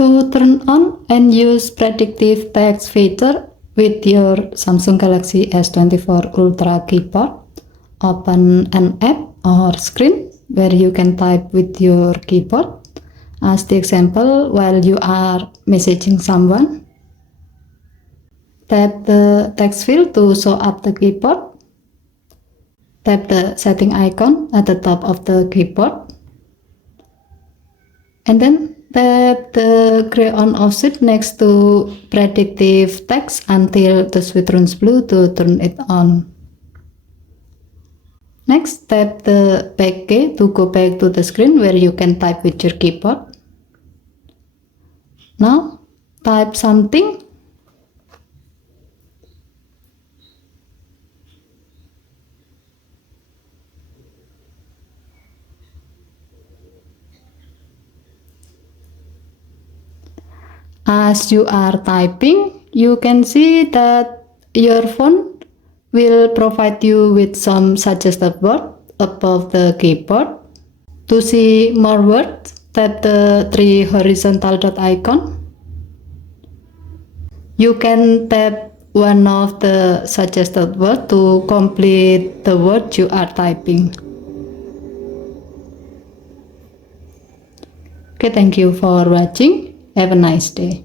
To turn on and use predictive text feature with your Samsung Galaxy S24 Ultra keyboard, open an app or screen where you can type with your keyboard. As the example, while you are messaging someone, tap the text field to show up the keyboard. Tap the setting icon at the top of the keyboard. And then tap the gray on off switch next to predictive text until the switch turns blue to turn it on. Next, tap the back key to go back to the screen where you can type with your keyboard. Now, type something. As you are typing, you can see that your phone will provide you with some suggested word above the keyboard. To see more words, tap the three horizontal dot icon. You can tap one of the suggested words to complete the word you are typing. Okay, thank you for watching. Have a nice day.